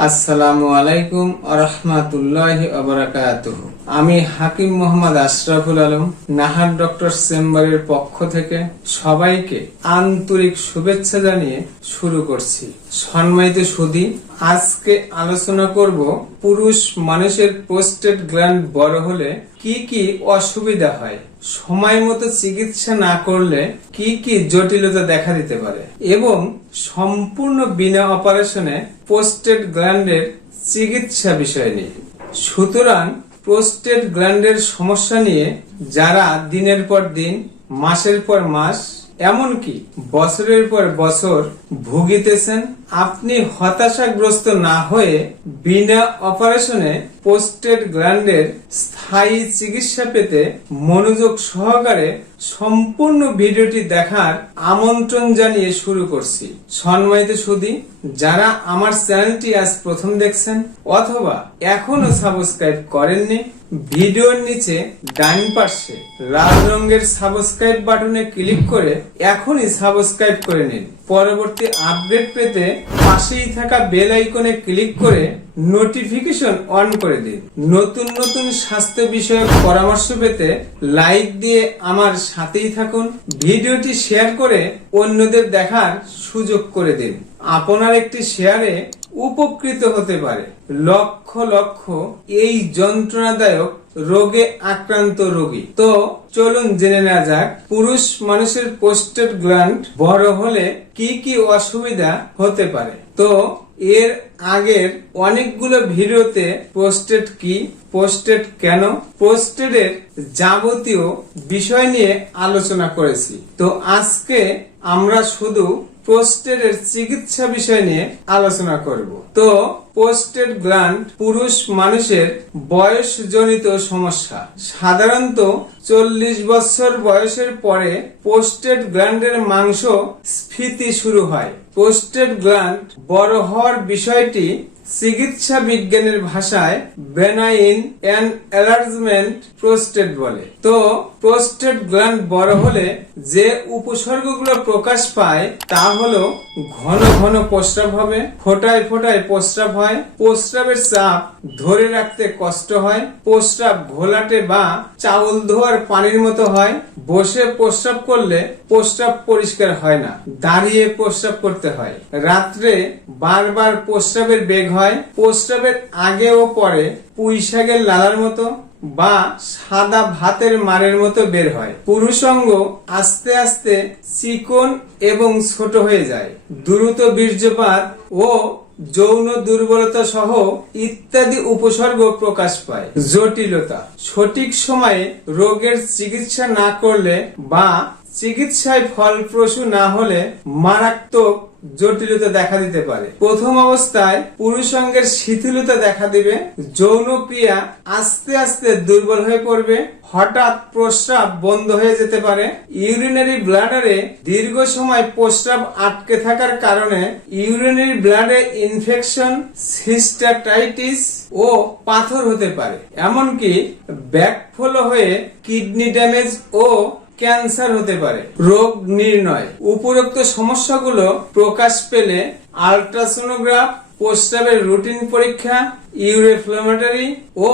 আসসালামু আলাইকুম আরহামাতুল্লাহি আবরাকাতুহ আমি হাকিম মোহাম্মদ আশরাফুল আলম, নাহার ডক্টর চেম্বারের পক্ষ থেকে সবাইকে আন্তরিক শুভেচ্ছা জানিয়ে শুরু করছি। সম্মানিত সুদী আজকে আলোচনা করব পুরুষ মানুষের প্রোস্টেট গ্ল্যান্ড বড় হলে কি কি অসুবিধা হয়, সময় মতো চিকিৎসা না করলে কি কি জটিলতা দেখা দিতে পারে এবং সম্পূর্ণ বিনা অপারেশনে পোস্টেড গ্ল্যান্ডের চিকিৎসা বিষয় নিয়ে। সুতরাং প্রোস্টেট গ্ল্যান্ডের সমস্যা নিয়ে যারা দিনের পর দিন মাসের পর মাস এমনকি বছরের পর বছর ভুগিতেছেন, আপনি হতাশাগ্রস্ত না হয়ে বিনা অপারেশনে পোস্টেড গ্ল্যান্ডের স্থায়ী চিকিৎসা পেতে মনোযোগ সহকারে সম্পূর্ণ ভিডিওটি দেখার আমন্ত্রণ জানিয়ে শুরু করছি। সম্মানিত সুদী, যারা আমার চ্যানেলটি আজ প্রথম দেখছেন অথবা এখনও সাবস্ক্রাইব করেননি ভিডিওর নিচে ডান পাশে লাল রঙের সাবস্ক্রাইব বাটনে ক্লিক করে এখনই সাবস্ক্রাইব করে নিন। পরবর্তী আপডেট পেতে পাশেই থাকা বেল আইকনে ক্লিক করে নোটিফিকেশন অন করে দিন। নতুন নতুন স্বাস্থ্য বিষয়ক পরামর্শ পেতে লাইক দিয়ে আমার সাথেই থাকুন। ভিডিওটি শেয়ার করে অন্যদের দেখার সুযোগ করে দিন। আপনার একটি শেয়ারে উপকৃত হতে পারে। লক্ষ লক্ষ এই যন্ত্রণাদায়ক রোগে আক্রান্ত রোগী। তো চলুন জেনে নেওয়া যাক, পুরুষ মানুষের পোস্টেড গ্ল্যান্ড বড় হলে কি কি অসুবিধা হতে পারে। তো এর আগের অনেকগুলো ভিডিওতে পোস্টেড কি পোস্টেড কেন পোস্টেডের যাবতীয় বিষয় নিয়ে আলোচনা করেছি। তো আজকে আমরা শুধু পোস্টেডের চিকিৎসা বিষয় নিয়ে আলোচনা করব। তো পোস্টেড গ্ল্যান্ড পুরুষ মানুষের বয়সজনিত সমস্যা। সাধারণত চল্লিশ বছর বয়সের পরে পোস্টেড গ্ল্যান্ডের মাংস স্ফীতি শুরু হয়। পোস্টেড গ্ল্যান্ড বড় হওয়ার বিষয়টি চিকিৎসা বিজ্ঞানের ভাষায় বেনাইন অ্যান্ড অ্যালার্জমেন্ট প্রোস্টেট বলে। তো প্রোস্টেট গ্ল্যান্ড বড় হলে যে উপসর্গগুলো প্রকাশ পায় তা হলো ঘন ঘন প্রস্রাব হবে, ফোটায় ফোটায় প্রস্রাব হয়, প্রস্রাবের চাপ ধরে রাখতে কষ্ট হয়, প্রস্রাব ঘোলাটে বা চাউল ধোয়ার পানির মতো হয় বসে প্রস্রাব করলে প্রস্রাব পরিষ্কার হয় না। দাঁড়িয়ে প্রস্রাব করতে হয়। রাত্রে বারবার প্রস্রাবের বেগ হয়। প্রস্রাবের আগে ও পরে পুঁই শাকের লালার মতো বা সাদা ভাতের মারের মতো বের হয়। পুরুষঙ্গ আস্তে আস্তে চিকন এবং ছোট হয়ে যায়। দ্রুত বীর্যপাত ও যৌন দুর্বলতা সহ ইত্যাদি উপসর্গ প্রকাশ পায়। জটিলতা। সঠিক সময়ে রোগের চিকিৎসা না করলে বা চিকিৎসায় ফলপ্রসূ না হলে মারাত্মক জটিলতা দেখা দিতে পারে। প্রথম অবস্থায় পুরুষাঙ্গের শিথিলতা দেখা দিবে, যৌন ক্রিয়া আস্তে আস্তে দুর্বল হয়ে পড়বে, হঠাৎ প্রস্রাব বন্ধ হয়ে যেতে পারে। ইউরিনারি ব্লাডারে দীর্ঘ সময় প্রস্রাব আটকে থাকার কারণে ইউরিনারি ব্লাডে ইনফেকশন সিস্টাটাইটিস ও পাথর হতে পারে। এমনকি ব্যাকফলো হয়ে কিডনি ড্যামেজ ও ক্যান্সার হতে পারে। রোগ নির্ণয়। উপরোক্ত সমস্যাগুলো প্রকাশ পেলে আলট্রাসোনোগ্রাফ প্রস্রাবের রুটিন পরীক্ষা ইউরেফ্লোমেটারি ও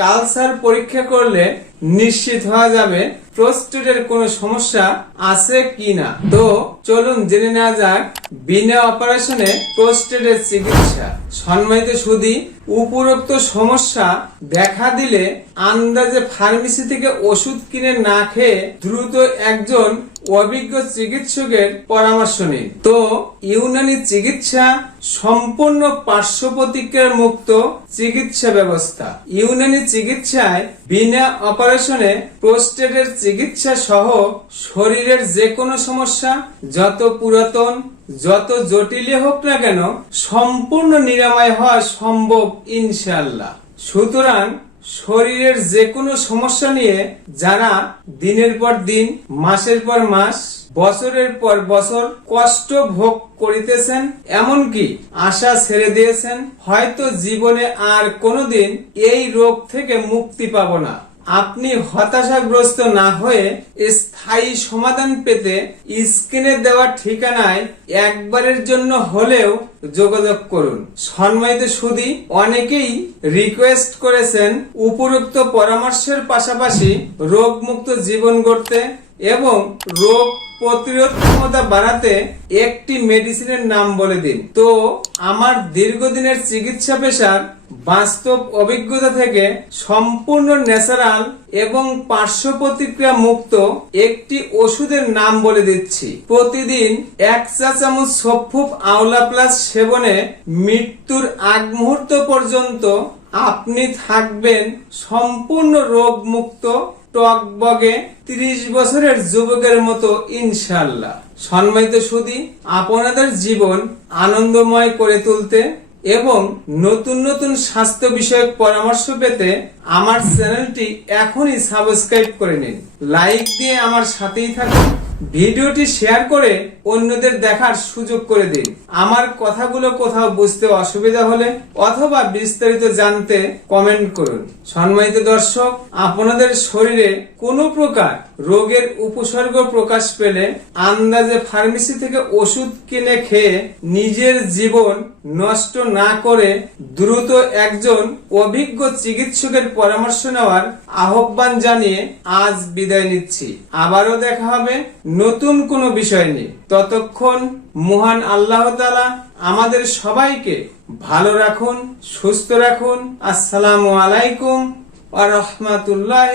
কালসার পরীক্ষা করলে নিশ্চিত হওয়া যাবে প্রস্টেটের কোনো সমস্যা আছে কিনা। তো চলুন জেনে নেওয়া যাক, বিনা অপারেশনে প্রস্টেটের চিকিৎসা। সম্মানিত সুদী, উপরোক্ত সমস্যা দেখা দিলে আন্দাজে ফার্মেসি থেকে ওষুধ কিনে না খেয়ে দ্রুত একজন অভিজ্ঞ চিকিৎসকের পরামর্শ নিন। তো ইউনানি চিকিৎসা সম্পূর্ণ পার্শ্ব প্রতিক্রিয়ার মুক্ত চিকিৎসা ব্যবস্থা। ইউনানি চিকিৎসায় বিনা অপারেশনে প্রোস্টেটের চিকিৎসা সহ শরীরের যে কোনো সমস্যা, যত পুরাতন, যত জটিলে হোক না কেন, সম্পূর্ণ নিরাময় হওয়া সম্ভব ইনশাল্লাহ সুতরাং শরীরের যে কোনো সমস্যা নিয়ে যারা দিনের পর দিন, মাসের পর মাস, বছরের পর বছর কষ্ট ভোগ করিতেছেন, এমনকি আশা ছেড়ে দিয়েছেন, হয়তো জীবনে আর কোনোদিন এই রোগ থেকে মুক্তি পাব না। আপনি হতাশাগ্রস্ত না হয়ে স্থায়ী সমাধান পেতে স্ক্রিনে দেওয়া ঠিকানায় একবারের জন্য হলেও যোগাযোগ করুন। সম্মানিত সুদি, অনেকেই রিকোয়েস্ট করেছেন উপরোক্ত পরামর্শের পাশাপাশি রোগমুক্ত জীবন গড়তে। এবং রোগ প্রতিরোধ ক্ষমতা বাড়াতে একটি মেডিসিনের নাম বলে দিন। তো, আমার দীর্ঘদিনের চিকিৎসা পেশার বাস্তব অভিজ্ঞতা থেকে সম্পূর্ণ ন্যাচারাল এবং পার্শ্ব প্রতিক্রিয়া মুক্ত একটি ওষুধের নাম বলে দিচ্ছি। প্রতিদিন এক চা চামচ সফুপ আওলা প্লাস সেবনে মৃত্যুর আগ মুহূর্ত পর্যন্ত আপনি থাকবেন সম্পূর্ণ রোগ মুক্ত টকবগে ত্রিশ বছরের যুবকের মতো ইনশাল্লাহ সম্মানিত সুদী, আপনাদের জীবন আনন্দময় করে তুলতে এবং নতুন নতুন স্বাস্থ্য বিষয়ক পরামর্শ পেতে আমার চ্যানেলটি এখনই সাবস্ক্রাইব করে নিন। লাইক দিয়ে আমার সাথেই থাকুন। ভিডিওটি শেয়ার করে অন্যদের দেখার সুযোগ করে দিন। আমার কথাগুলো কোথাও বুঝতে অসুবিধা হলে অথবা বিস্তারিত জানতে কমেন্ট করুন। সম্মানিত দর্শক, আপনাদের শরীরে কোনো প্রকার রোগের উপসর্গ প্রকাশ পেলে আন্দাজে ফার্মেসি থেকে ওষুধ কিনে খেয়ে নিজের জীবন নষ্ট না করে দ্রুত একজন অভিজ্ঞ চিকিৎসকের পরামর্শ নেওয়ার আহ্বান জানিয়ে আজ বিদায় নিচ্ছি। আবারও দেখা হবে নতুন কোনো বিষয় নেই। ততক্ষণ মহান আল্লাহ তালা আমাদের সবাইকে ভালো রাখুন, সুস্থ রাখুন। আসসালামু আলাইকুম আ রহমাতুল্লাহ